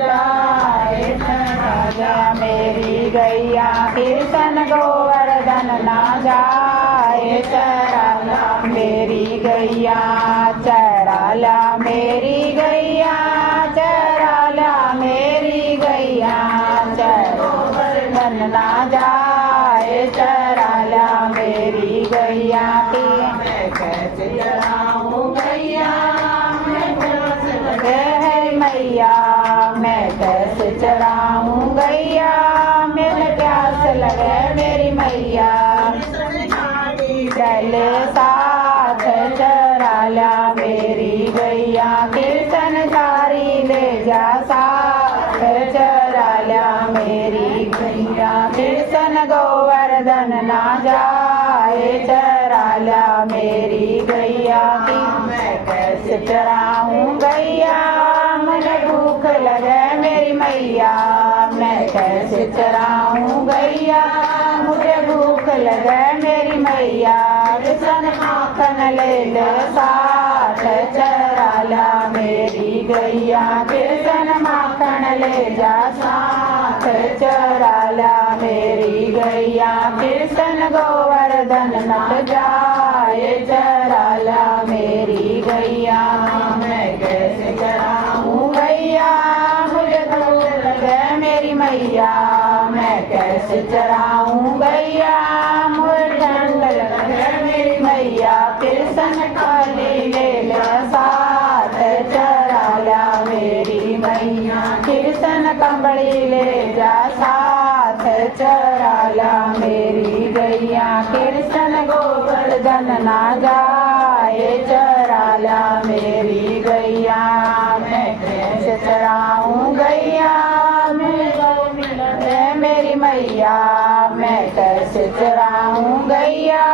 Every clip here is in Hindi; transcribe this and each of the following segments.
जाए राजा मेरी गैया कृष्ण गोवर्धन ना जाए चराला मेरी गैया चराला मेरी गैया चराला मेरी गैया गोवर्धन ना जाए चराला मेरी गैया की मैं कैसे चराऊं गैया मैया मैं कैसे चराऊं गैया मेरे प्यास लगे मेरी मैया पहले साथ चराला मेरी गैया कृष्ण तारी ले जा साथ चराला मेरी गैया कृष्ण गोवर्धन ना जाए चराला मेरी गैया की मैं कैसे चराऊं गैया मुझे भूख लगे मेरी मैया मैं कैसे चराऊं गैया मुझे भूख लगे मेरी मैया कृष्ण माखन ले ले साथ चराला मेरी गैया कृष्ण माखन ले जा साथ चराला मेरी गैया कृष्ण गोवर्धन ना जाए चराला मेरी गैया मैं कैसे चराऊं गैया मुझे भूख लगे मेरी मैया मैं कैसे चराऊं गैया मुझे ठंड लगे मेरी मैया कृष्ण काली ले ले साथ चराला मेरी मैया कृष्ण कंबड़ी ले जा साथ चराला मेरी गैया कृष्ण गोवर्धन ना जाए चराला मेरी गैया मैं कैसे चराऊं गैया मेरी मैया मैं कैसे चराऊं गैया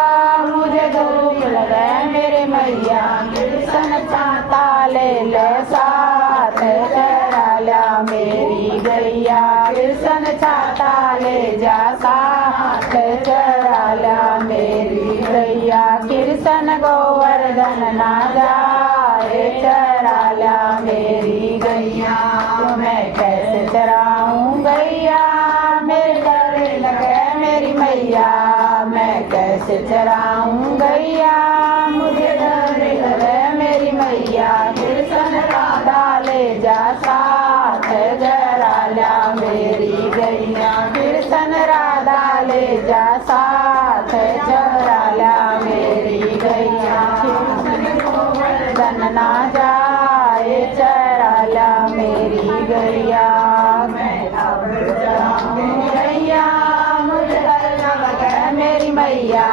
मुझे धूप लगे मेरी मैया कृष्ण चाहता ले ले साथ चराला मेरी गैया कृष्ण चाहता ले जा साथ चराला मेरी गैया कृष्ण गोवर्धन ना जाए चराला मेरी गैया मैं कैसे चराऊं गैया मेरे डर लगे मेरी मैया मैं कैसे चराऊं गैया मुझे डर लगे मेरी मैया कृष्ण राधा ले जा साथ चराला मेरी गैया कृष्ण राधा ले जा साथ चराला मेरी गैया गोवर्धन ना जाए चराला मेरी गैया मैं अब चराऊं गैया मुझे डर न लगे मेरी मैया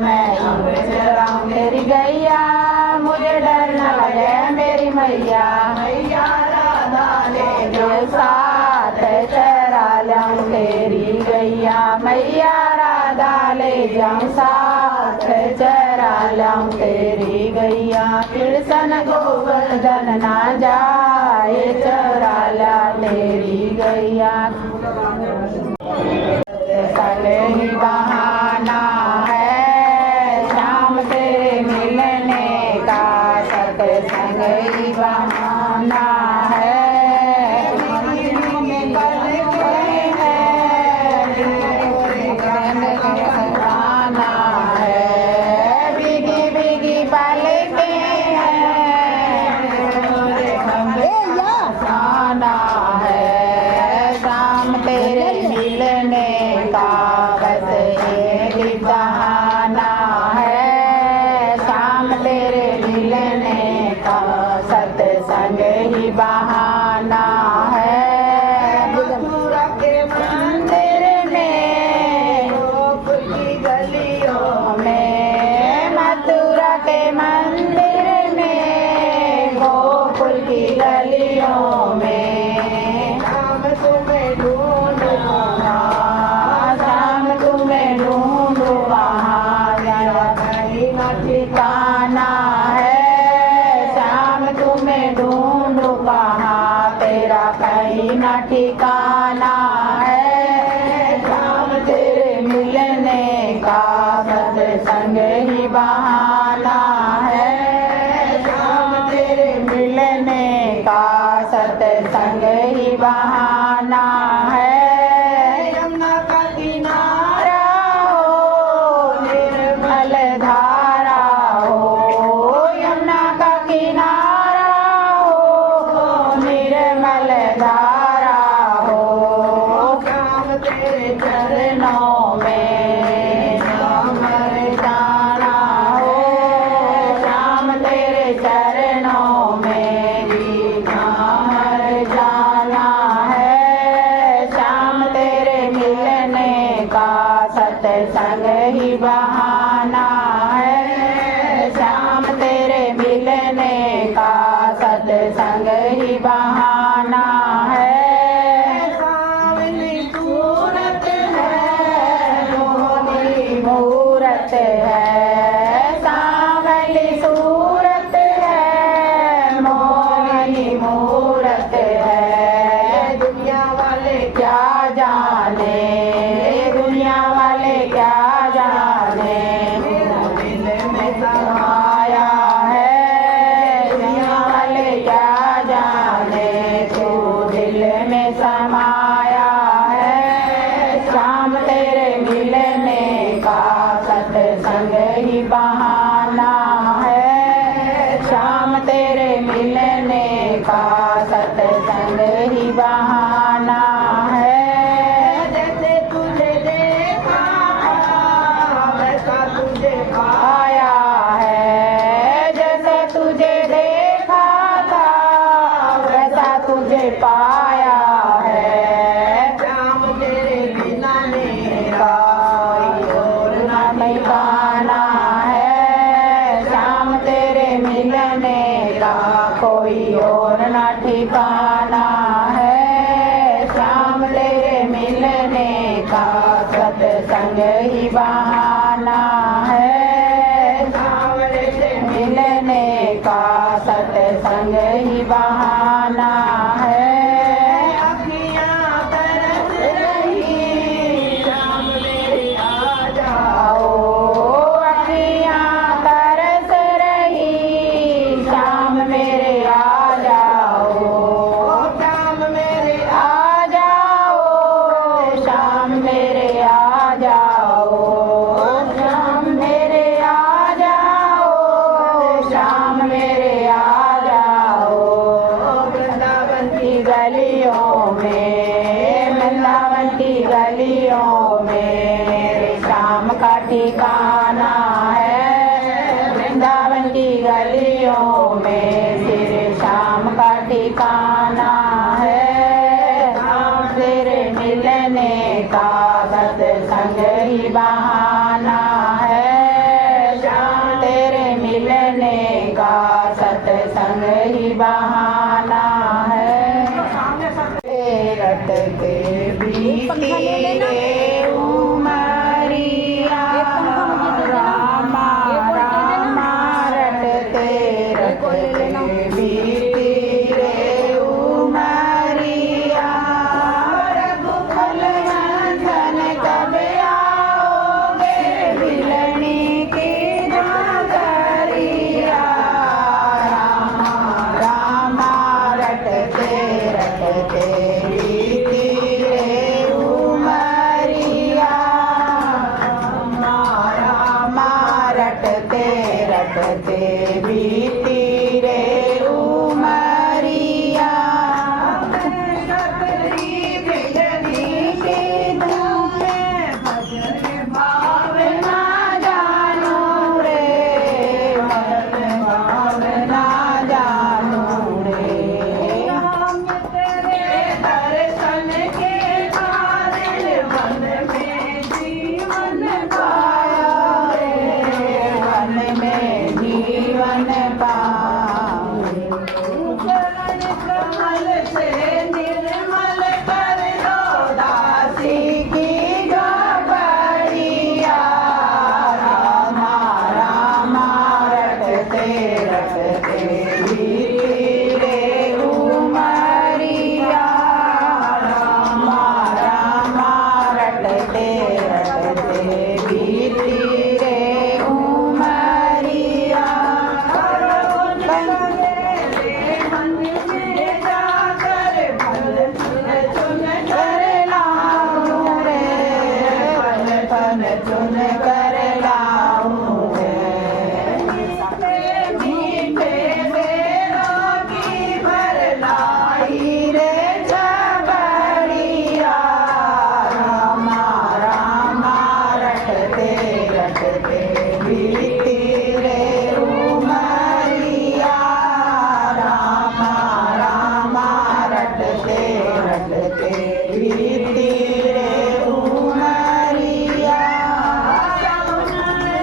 मैं अब चराऊं मेरी गैया मुझे डर न लगे मेरी मैया मैया राधा ले जो साथ चराला तेरी गैया मैया राधा ले जाऊं साथ चराला तेरी गैया कृष्ण गोवर्धन ना जाए चराला तेरी गैया ही बहाना है शाम तेरे मिलने का सत्संग ही बहाना है बहाना है मथुरा के मंदिर में गोकुल की गलियों में मथुरा के मंदिर में गोकुल की गलियों में शाम तुम्हें ढूंढूंगा शाम तुम्हें ढूंढू वहाँ जरा कहीं न ठिकाना है शाम तुम्हें ढूंढू कहाँ तेरा कहीं न ठिकाना है शाम तेरे मिलने का सत्संग ही बहाना है शाम तेरे मिलने का सत्संग ही बहाना मुझे पाया है। श्याम तेरे बिना मेरा और ना मैं पाना है। श्याम तेरे मिलने का कोई और ना ठिकाना है। श्याम तेरे मिलने का सत्संग ही बहाना है। श्याम तेरे मिलने का सत्संग ही बहाना है। अखियाँ तरस रही श्याम मेरे आ जाओ। आओ अखियाँ तरस रही श्याम मेरे आ जाओ। श्याम मेरे आ जाओ श्याम मेरे आ जाओ। श्याम मेरे आ जाओ श्याम मेरे आ जाओ। वृंदावन की गलियों में वृंदावन की गलियों में श्याम का ठिकाना है। वृंदावन की गलियों में श्री श्याम का ठिकाना है। श्याम तेरे मिलने का सत्संग ही बहाना है। श्याम तेरे मिलने का सत्संग ही बहाना है। रटते बीती रे उमरिया रामा रामा रटते रटते बीती रे उमरिया। रघुकुल नंदन कब आओगे बिलनी की नगरिया। रामा रामा रटते रटते बीती रे उमरिया। रामा रामा रटते रटते बीती रे उमरिया। सकरी बिजली की धूप में भजन भाव ना जानू रे भाव ना जानू रे। राम तेरे दर्शन के कारण वन में जीवन पाया रे वन में जीवन पाऊं। चरण कमल से निर्मल कर लो दासी की गबड़िया। रामा रामा रटते रटते बीती रे उमरिया। रामा रामा रटते रटते बीती रे उमरिया। मन में जाकर भल चुन कर लाऊं रे पल पल चुन कर लाऊं रे। मीठे बेरों की भर लाई रे छबड़िया। रामा रामा रटते रटते बीती रे उमरिया। रामा रामा रटते रटते बीती रे उमरिया।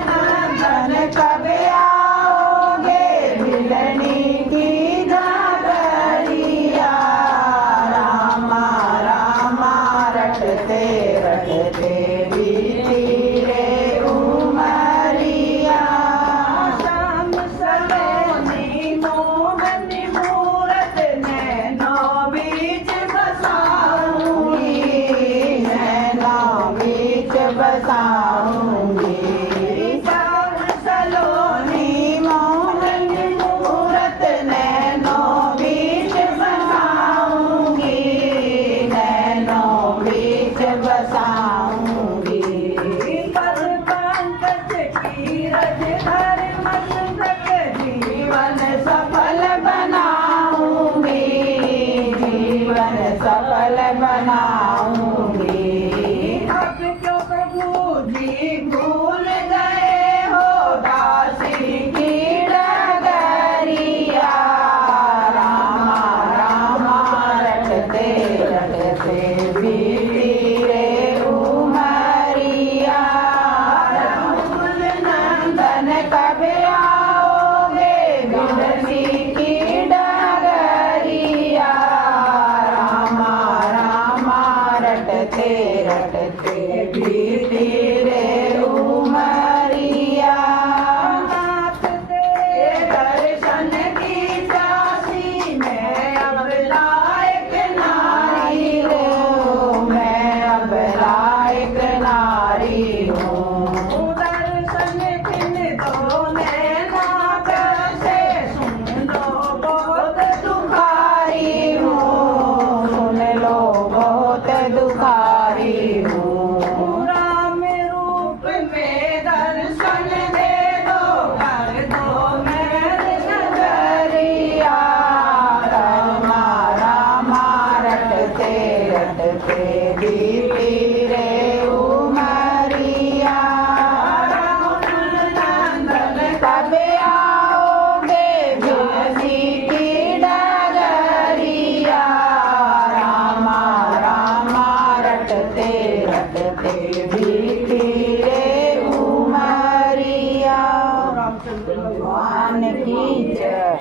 नंदन कब आओगे बिलनी की नगरिया। रामा रामा रटते रटते बीती रे उमरिया। श्याम सलोनी मोहनी मूरत नैनो बीच बसाऊंगी। नैना बीच बसाऊंगी। श्याम सलोनी मोहनी मूरत नैनो बीच बसाऊंगी। नैनो बीच बसाऊंगी। पद पंकज की रज धर मस्तक जीवन सफल बनाऊंगी। जीवन सफल बनाऊंगी। अब क्यों प्रभु जी भूल गए हो दासी की डगरिया। रामा रामा बीती रे उमरिया नाथ तेरे दर्शन की प्यासी मैं अब लायक नारी हूँ मैं अब लायक नारी हूँ दर्शन किन दो नैना कैसे सुन लो बहुत दुखारी हूँ सुन लो बहुत दुखारी हूँ राम रूप में दर्शन दे दो कर दो मेरे नगरिया मारा रटते रटते बीती रे उमरिया नंदन कब आओगे झुलसी की डगरिया रामा रामा रटते रटते बीती रे उमरिया भगवान की जय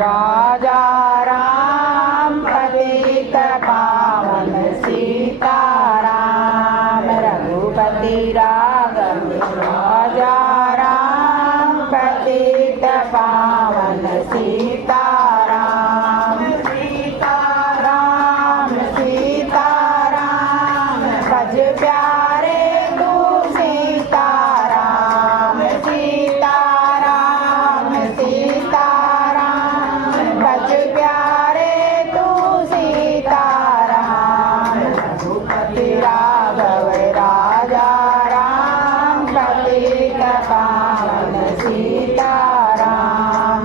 राजा राम पतित पावन सीताराम रघुपति राघव राजा राम पतित पावन सीताराम सीताराम सीताराम भज प्यारे तू सीताराम सीताराम सीताराम भज प्यारे तू सीताराम रघुपति राघव राजा राम पतित पावन सीताराम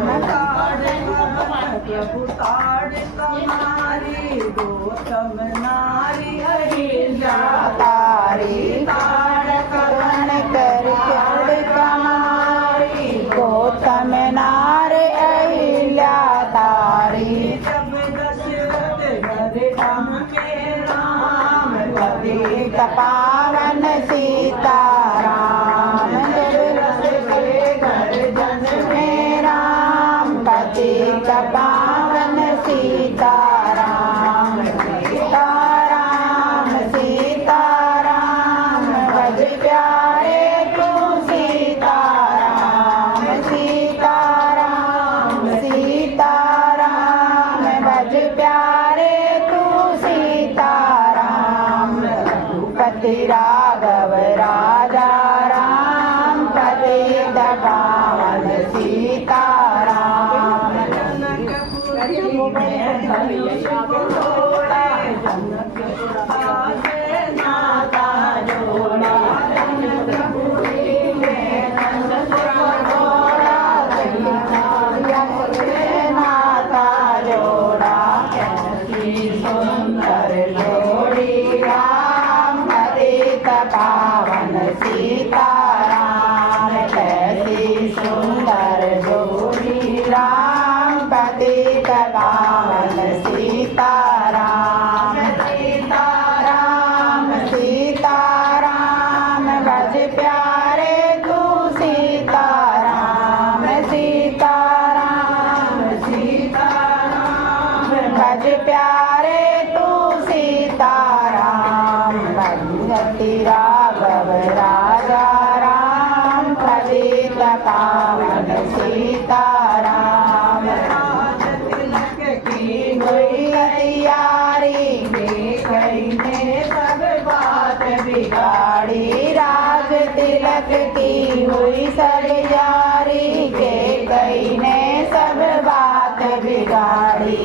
प्रभु ताड़ कमारी गौतम नारी अहिल्या तारी ताड़ करण कर चढ़ कमारी गौतम नार अहिल्या तारी जब दशरथ घर राम के राम पतित पावन सीताराम के घर जन में राम पतित पावन सीताराम सीताराम सीताराम भज प्यारे तू सीताराम सीताराम सीताराम भज प्यारे तू सीताराम रघुपति राघव राजा राम पतित पावन सीताराम जनकपुरी में धनुष तोड़ा जनकपुरा से नाता जोड़ा जनकपुरी में धनुष तोड़ा नाता जोड़ा कैसी सुंदर जोड़ी राम पतित पावन सीताराम कैसी सुंदर जोड़ी राम पतित पावन सीताराम सीताराम सीताराम भज प्यारे तू सीताराम सीताराम सीताराम भज प्यारे तू सीताराम भगवती राघव राजा राम पतित पावन सीताराम तिलक की कोई तैयारी कहने सब बात बिगाड़ी राज तिलक की हुई सगयारी के कई ने सब बात बिगाड़ी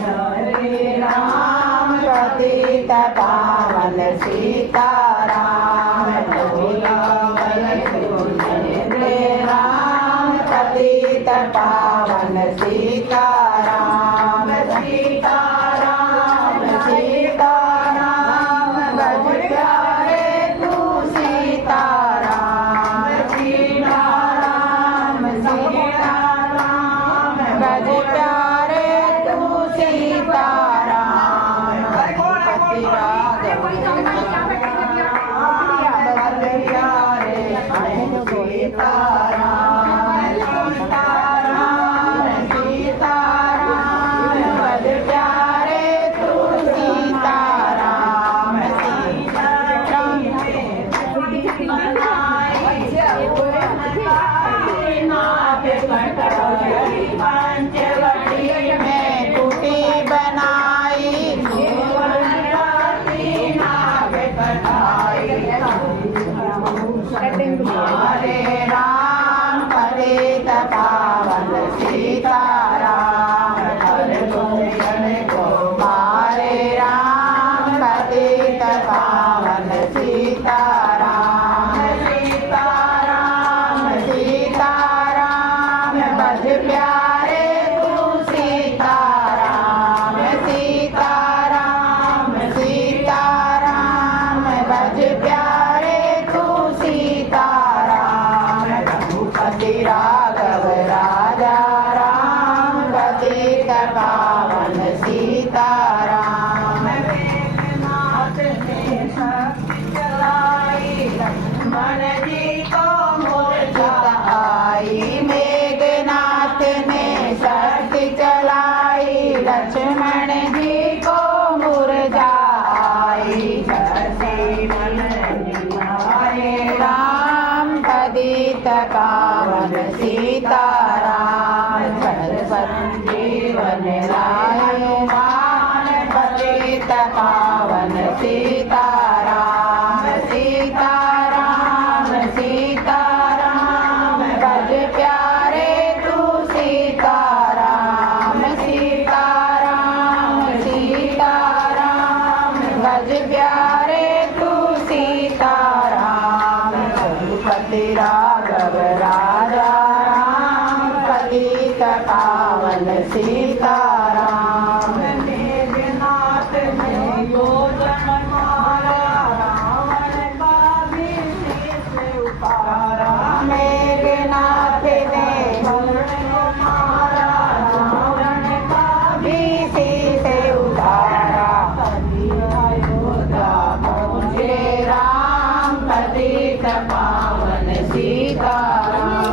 हरे राम पतित पावन सीताराम हरे राम पतित पावन सीताराम सीताराम सीताराम भज प्यारे तू सीताराम सीताराम पावन सीताराम। मेघनाथ ने शक्ति चलाई लक्ष्मण जी को मूर्छा आई मेघनाथ ने शक्ति चलाई लक्ष्मण जी को मुरझा आई। हरे राम पतित पावन सीताराम जीवन लाए मान पतित पावन सीताराम। सीताराम सीताराम भज प्यारे तू सीताराम। सीताराम सीताराम भज प्यारे तू सीताराम। रघुपति राघव राजा राम पतित पावन सीताराम। मेघनाथ ने योजन मारा रावण का भी शीश उतारा मेघनाथ ने मारा रावण का भी शीश उतारा। अयोध्या पहुँचे राम पतित पावन सीताराम।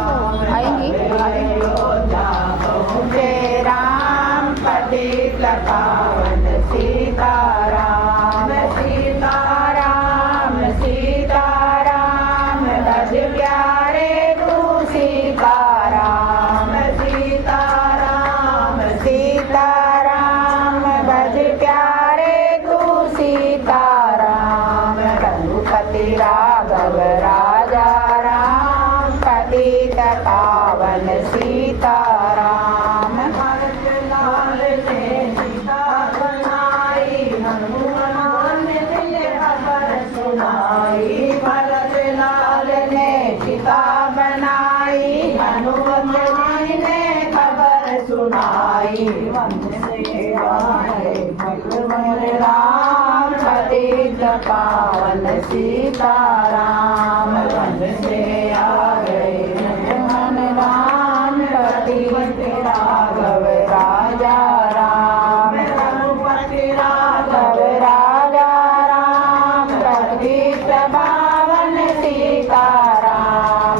अयोध्या पहुँचे राम पतित पावन सीताराम। सीताराम सीताराम भज प्यारे तू सीताराम। सीताराम सीताराम भज प्यारे तू सीताराम। रघुपति राघव राजा राम पतित पावन सीताराम। भरत लाल ने सीता बनाई हनुमान ने खबर सुनाई भरत लाल ने सीता बनाई हनुमान ने खबर सुनाई। वंदे आए भगवान राम पतित पावन सीताराम। वंदे आए भगवान राम पतित राघव राजा राम। रघुपति राघव राजा राम पतित पावन सीताराम।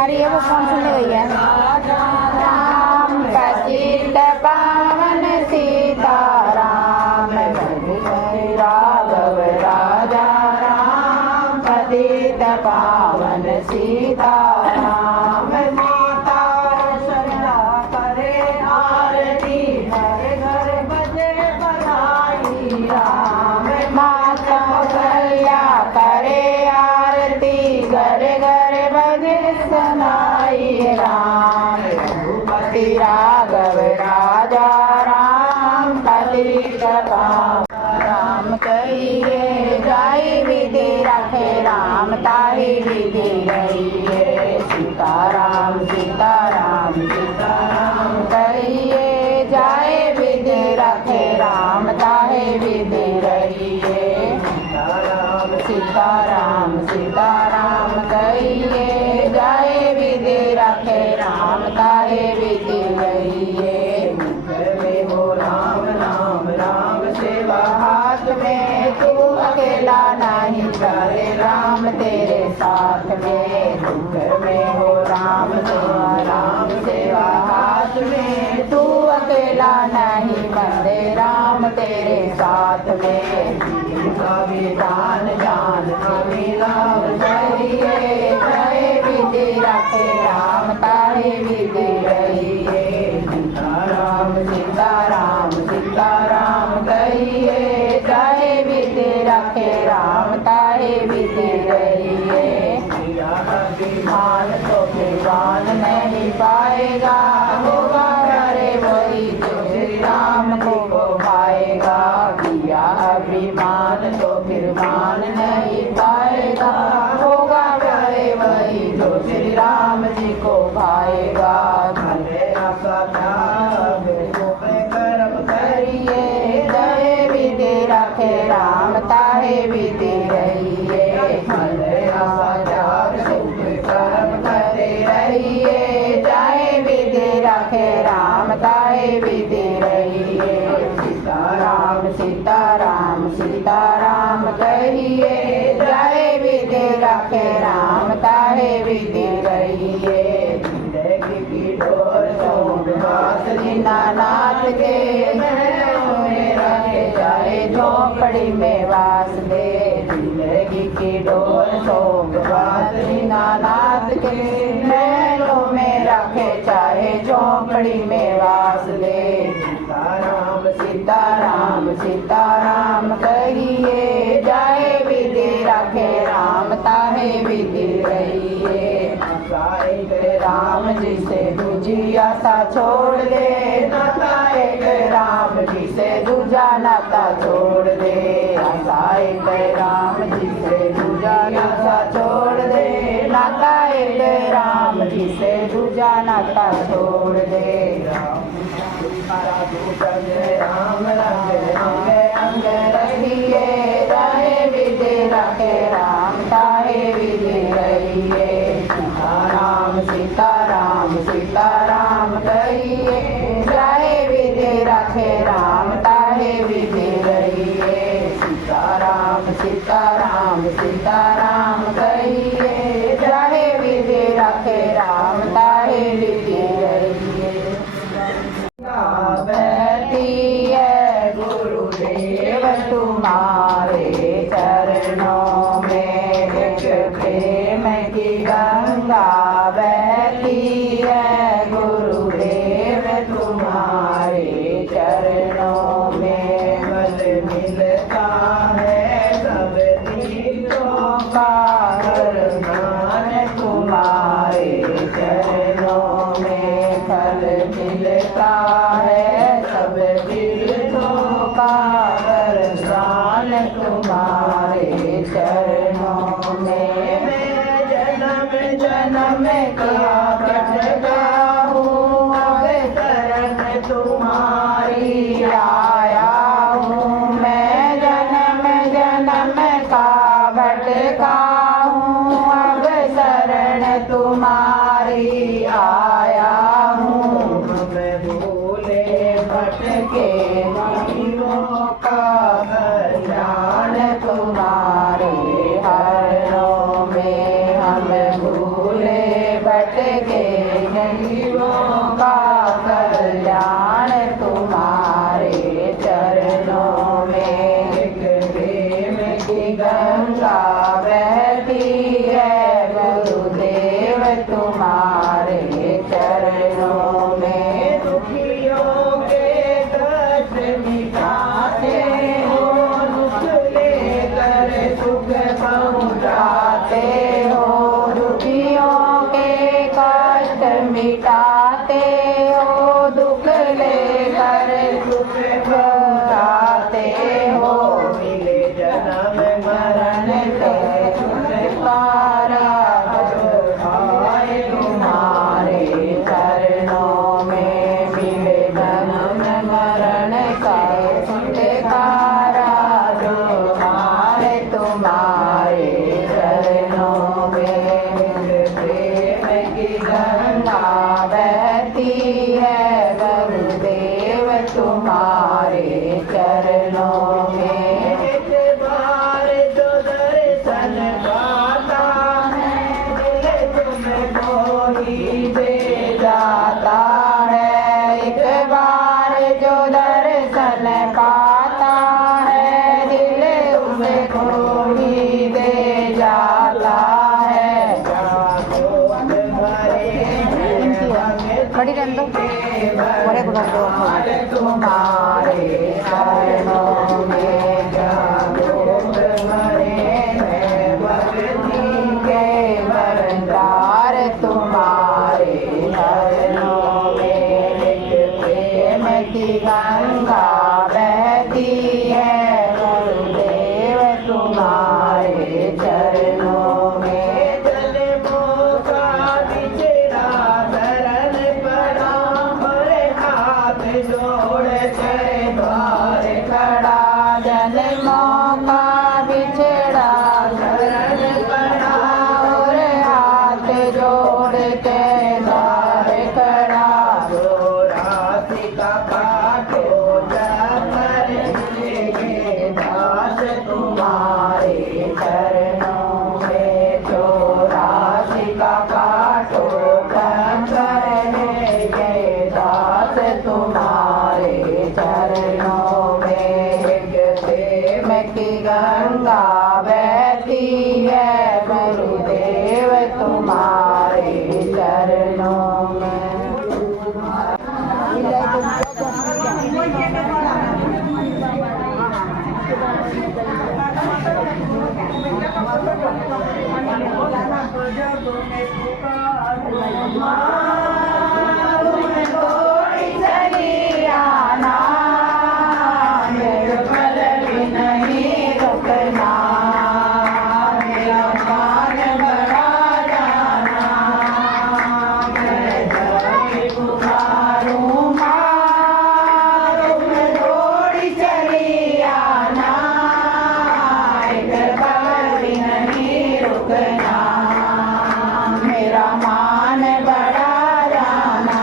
अरे वो कौन सुन गई है? राम पतित पावन सीताराम। रघुपति राघव राजा राम पतित पावन सीताराम। माता सदा करे आरती घर घर बजे बधाई राम माता कल्या करे आरती घर घर बजे सनाई राम। रघुपति राघव राजा राम पतित पावन राम कहिए जाई विधि रखे राम ताहि विधि रहिए। सीताराम सीताराम सीताराम कहिए जाए विधि रखे राम ताहि विधि रहिए। सीताराम सीताराम कहिए जाए विधि रखे राम ताहि विधि रहिए। में हो राम नाम राम सेवा हाथ में तू अकेला नहीं करे राम तेरे साथ में। दुख में हो राम सेवा हाथ में तू अकेला नहीं बंदे राम तेरे साथ में। का विधान जान राम कहिए जय विधि रखे राम ताहि विधि रहिए। सीताराम सीताराम सीताराम कहिए जय विधि रखे राम ताहि विधि रहिए। अभिमान तो विद्वान नहीं पाएगा होगा करे वही जो श्री राम को भाएगा। किया अभिमान तो विद्वान नहीं पाएगा होगा करे वही जो श्री राम जी को भाएगा। कर्म करिए जय विधि रखे राम ताहि विधि रहिए। कर्म करे रहिए जय विधि सीताराम सीताराम कहिए जाए विधि रखे राम ताहे विधि रहिए जिंदगी की डोर सोमवास दीनानाथ के महलों में रखे जाए झोपड़ी में वास दे जिंदगी की डोर सोमवास दीनानाथ के महलों में रखे चाहे झोपड़ी में वास दे सीताराम सीताराम सीताराम कहिए जाए विधि रखे राम ताहे विधि रहिए साईं राम जी से दूजी आशा छोड़ दे नाता एक राम जी से दूजा नाता छोड़ दे आशा एक राम जी से दूजा नाता छोड़ दे नाता एक राम जी से दूजा नाता छोड़ दे राम रंग अंग अंग रहिए रहे विधि रखे राम ताहे विधि रहिए सीताराम सीताराम सीताराम कहिए जाए विधि रखे राम ताहे विधि रहिए सीताराम सीताराम सीताराम कहिए जाए विधि रखे राम ताहे विधि रहिए बैठी है गुरुदेव तुम्हारे चरणों में एक प्रेम की गंगा बहती है गुरुदेव तुम्हारे चरणों में बल मिलता है सब तीर्थों का वरदान तुम्हारे चरणों में फल मिलता है सब तीर्थों का वरदान तुम्हारे चरणों में मैं जन्म जन्म का भटका हूँ अब शरण तुम्हारी आया हूँ मैं जन्म जन्म का भटका हूँ अब शरण तुम्हारी आया हूँ मैं भूले भटके गरीबों का कल्याण तुम्हारे हरणों में हम भूले भटके गरीबों का कल्याण तुम्हारे चरणों में एक प्रेम की गंगा बहती है गुरुदेव तुम्हारे चरणों में दुखियों के कष्ट मिटाते हो दुख लेकर सुख पहुँचाते हो दुखियों के कष्ट मिटाते हो दुख लेकर सुख पहुँचाते हो मिले जन्म मरण से छुटकारा आए तुम्हारे चरणों में मिले जन्म मरण का छुटकारा जो आए तुम्हारे चरणों में प्रेम की गंगा बहती है गुरुदेव तुम्हारे चरणों में एक बार जो दर्शन पाता है दिल तुमको ही दे जाता है एक बार जो दर्शन पाता है दिल उसको ही दे जाता है खड़ी रहने दो बड़े को रख दो तुम्हारे चरणों में जागरूक मरे हैं भक्ति के भंडार तुम्हारे चरणों में एक प्रेम की गंगा बहती है गुरुदेव तुम्हारे चरणों में जन्मों का बिछड़ा शरण पड़ा हमारे हाथ जोड़ कर द्वार खड़ा जन्मों का बिछड़ा शरण पड़ा और हाथ जोड़ के द्वार खड़ा राशि का पाठो जाकर जब मैं पुकारूं तुम थोड़ी चली आना, एक पल भी नहीं रुकना, मेरा मान बढ़ा जाना। मैं जब पुकारूं माँ, तुम थोड़ी चली आना, एक पल भी नहीं रुकना, मेरा मान बढ़ा जाना।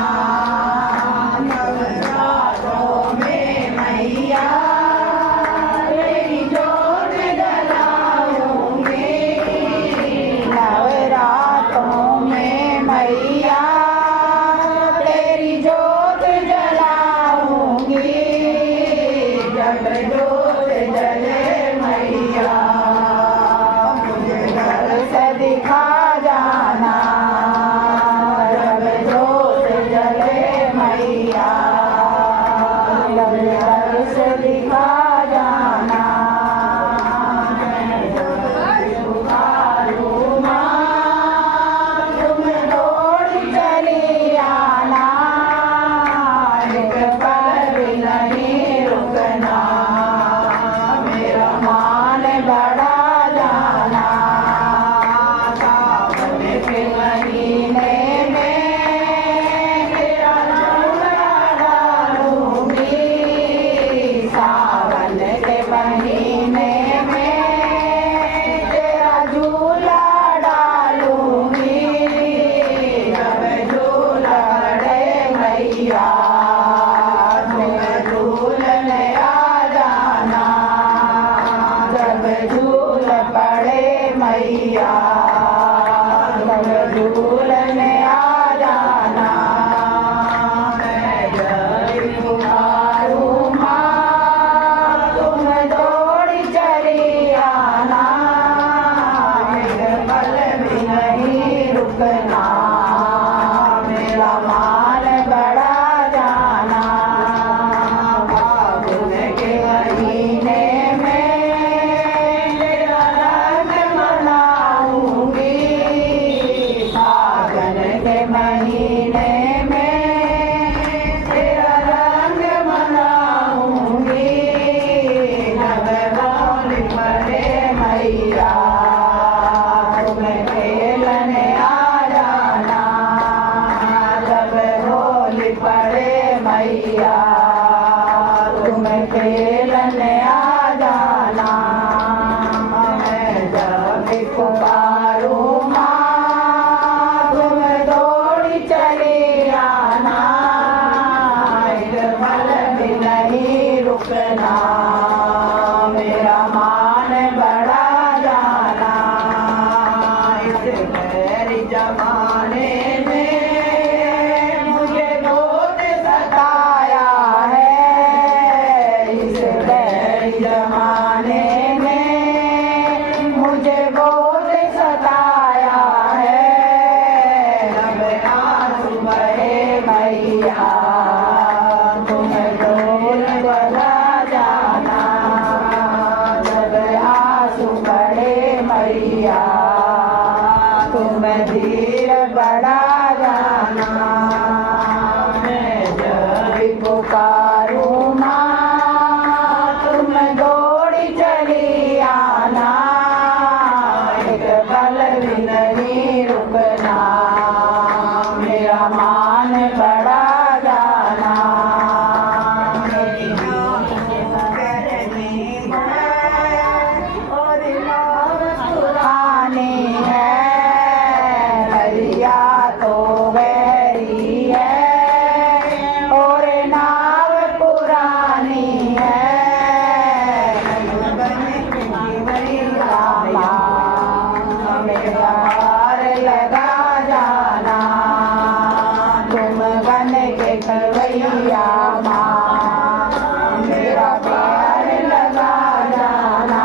नवरात्रों में मैया तेरी जोत जलाऊंगी, नवरात्रों में मैया तेरी जोत जलाऊंगी, जब जोत जले मैया मुझे घर से दिखा जाना, जब जोत जले मैया मुझे घर से दिखा जाना। मैं जब पुकारूं माँ, तुम दौड़ी चली आना, एक पल भी नहीं रुकना, मेरा मान बढ़ा जाना। सावन के महीने में तेरा झूला डालूंगी, सावन के महीने में तेरा झूला डालूंगी, जब झूला रे मैया तुम झूलने आ जाना, जब झूल पड़े मैया तब झूलने आ जाना। मैं जब पुकारूं माँ, तुम दौड़ी चली आना, एक पल भी नहीं रुकना, मेरा मान बढ़ा जाना। फागुन के महीने में तेरा रंग मनाऊंगी, फागुन के महीने में तेरा रंग मनाऊंगी, जब होली पड़े मैया तुम खेलने आ जाना, जब होली पड़े मैया तुम खेलने आ जाना। मैं जब पुकारूं माँ, तुम दौड़ी चली आना, एक पल भी नहीं रुकना, मेरा मान बढ़ा जाना। इस गैर जमाने में मुझे बहुत सताया है, इस गैर जमाने में मुझे बहुत सताया है, जब आंसू बहे मैया तुम डोल बजा जाना, जब आंसू बहे मैया तुम धीर बढ़ा जाना। मैं जब पुकारूं माँ, तुम दौड़ी चली आना, एक पल भी नहीं रुकना, मेरा मान बढ़ा जाना। मेरी और नाम पुरानी है, भैया तो गहरी है, और नाव पुरानी है, मेरा हार लगा जाना, तुम बन के खवैया माँ, मेरा प्यार लगा जाना।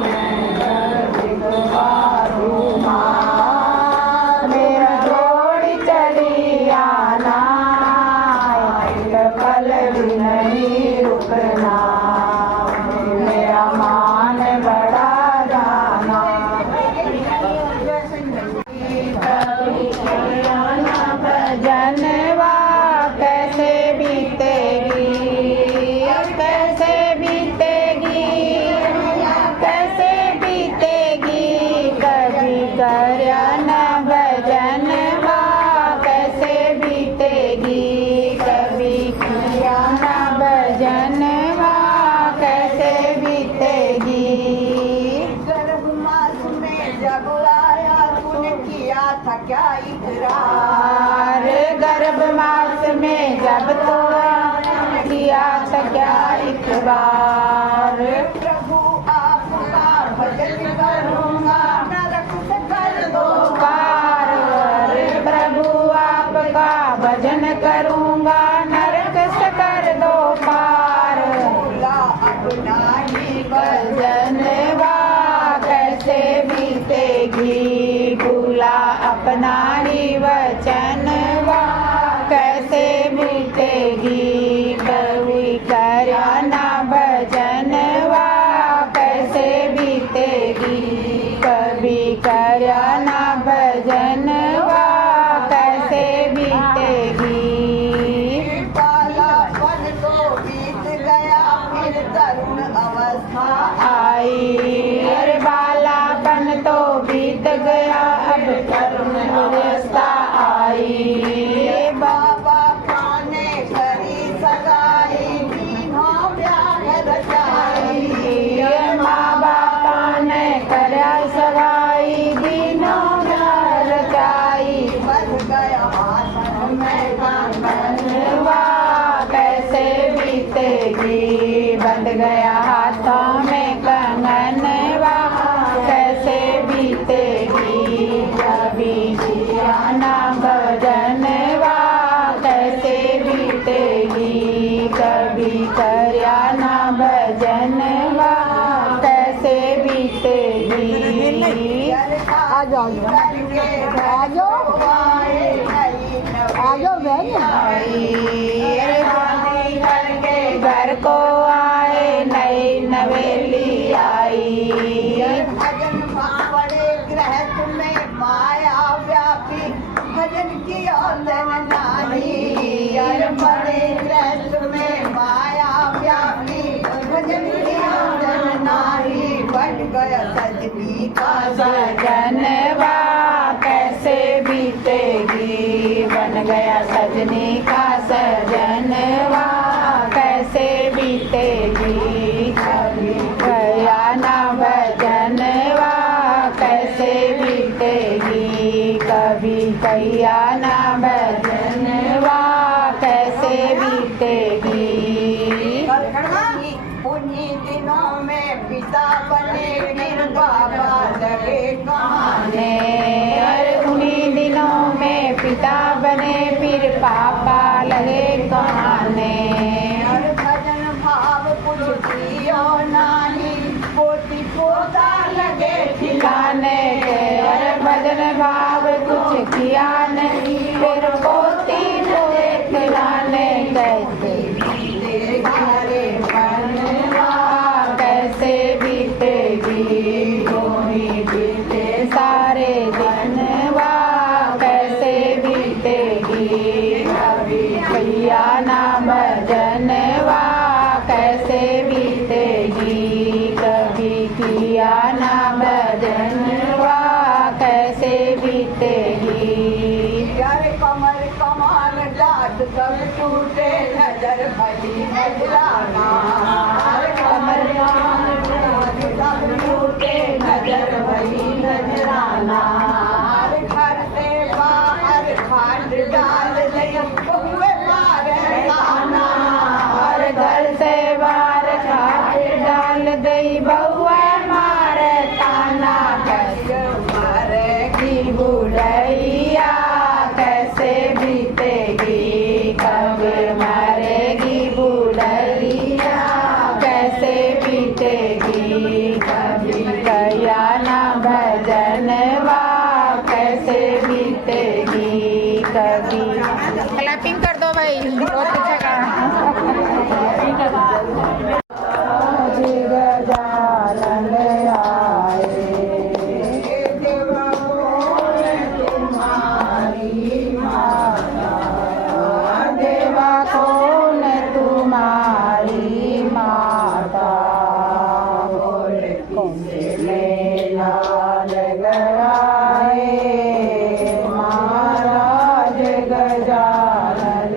मैं जब पुकारूं माँ, मेरा जोड़ी चली आना, एक पल भी नहीं रुकना, मेरा मान बढ़ा बार गर्भ मास में जब तो किया था क्या एक बार। प्रभु आपका भजन करूंगा नरक से कर दो पार प्रभु आपका भजन करूंगा नरक से कर दो पार। भूला अपना ही भजनवा कैसे बीतेगी भूला अपना ही वचनवा कैसे बीतेगी। कभी करया ना भजनवा कैसे बीतेगी कभी करया ना भजनवा कैसे बीतेगी। बालापन तो बीत गया फिर तरुण अवस्था आई अरे बालापन तो बीत गया अब तरुण अवस्था आई। बाबा खाने करी सगाई दीनों ब्याह रचाई माँ बापा ने करया सगाई दिनों में रचाई। बन गया आसन में बनवा कैसे बीतेगी बंध गया हाथों में कंगनवा कैसे बीतेगी। कभी किया ना भजनवा कैसे बीतेगी कभी करया ना भजनवा कैसे बीतेगी। आ जाओ आ जाओ आ जाओ बहन करके घर को आए नई नवेली आई। भजन बड़े ग्रह में माया व्यापी भजन की औलन नाही बड़े ग्रह में माया व्यापी भजन की औलन नाही। बढ़ गया सजनी का सजनवा कैसे बीतेगी बन गया सजनी का सजनवा कैसे बीतेगी। कभी गया ना भजनवा कैसे बीतेगी कभी गया ना भजनवा कैसे बीतेगी। उन्हीं दिनों में पिता बने फिर बाबा लगे कहाने अरे उन्हीं दिनों में पिता बने फिर पापा लगे कहाने। और भजन भाव कुछ दियो नाही पोती पोता लगे खिलाने के अरे भजन भाव कुछ किया नहीं फिर पोती को खिलाने कैसे घरे बनवा कैसे बीतेगी गोरी बीते सारे दिनवा कैसे बीतेगी। कभी किया ना भजनवा कैसे बीतेगी कभी किया ना भजनवा कैसे बीतेगी। यार कमर कमान जात सब टूटे नजर भली नजराना कमर कमान जात सब टूटे नजर भली नजराना घर से बाहर खाट डाल दे बहुए मार खाना और घर से बाहर खाट डाल दई बउआ मार ताना कैसे मरेगी बुढ़ैया कैसे बीतेगी कब मरेगी बुढ़ैया कैसे बीतेगी। कभी गया ना भजनवा कैसे बीतेगी कभी। क्लैपिंग कर दो भाई बहुत अच्छा गजानन आए देवा कौन तुम्हारी माता कौन से लाल गए महाराज गजानन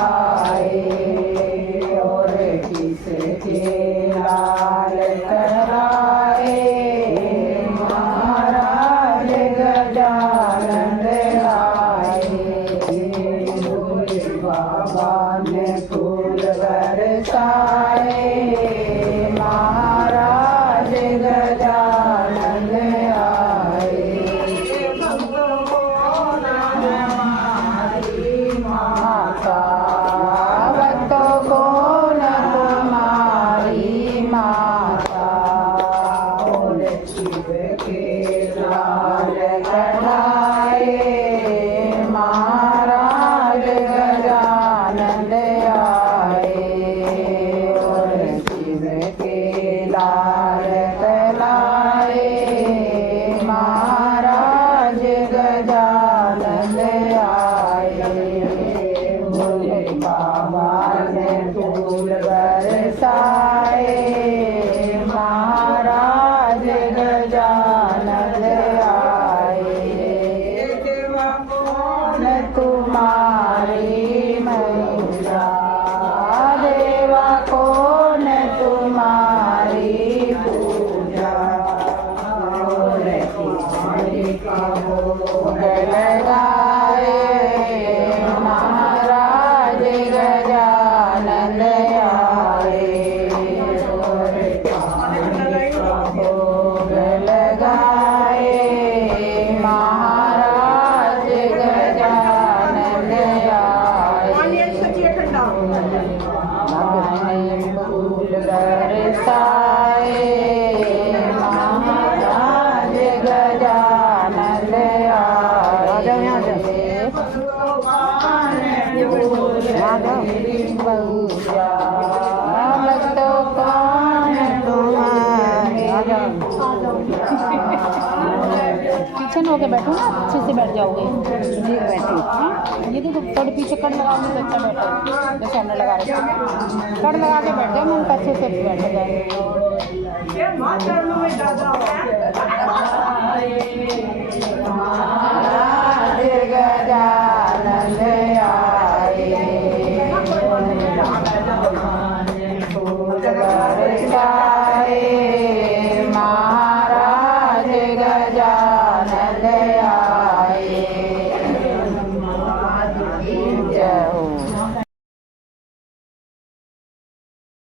आए और किसके लाल कराए महाराज गजानन आए। पोजीशन होके बैठो ना, अच्छे से बैठ जाओगे। जी बैठी। हाँ, ये देखो थोड़ी पीछे कड़ लगाओगे तो अच्छा बैठो, जैसे हमने लगा रखा है। कड़ लगा के बैठ जाओ, मन को अच्छे से बैठ जाए।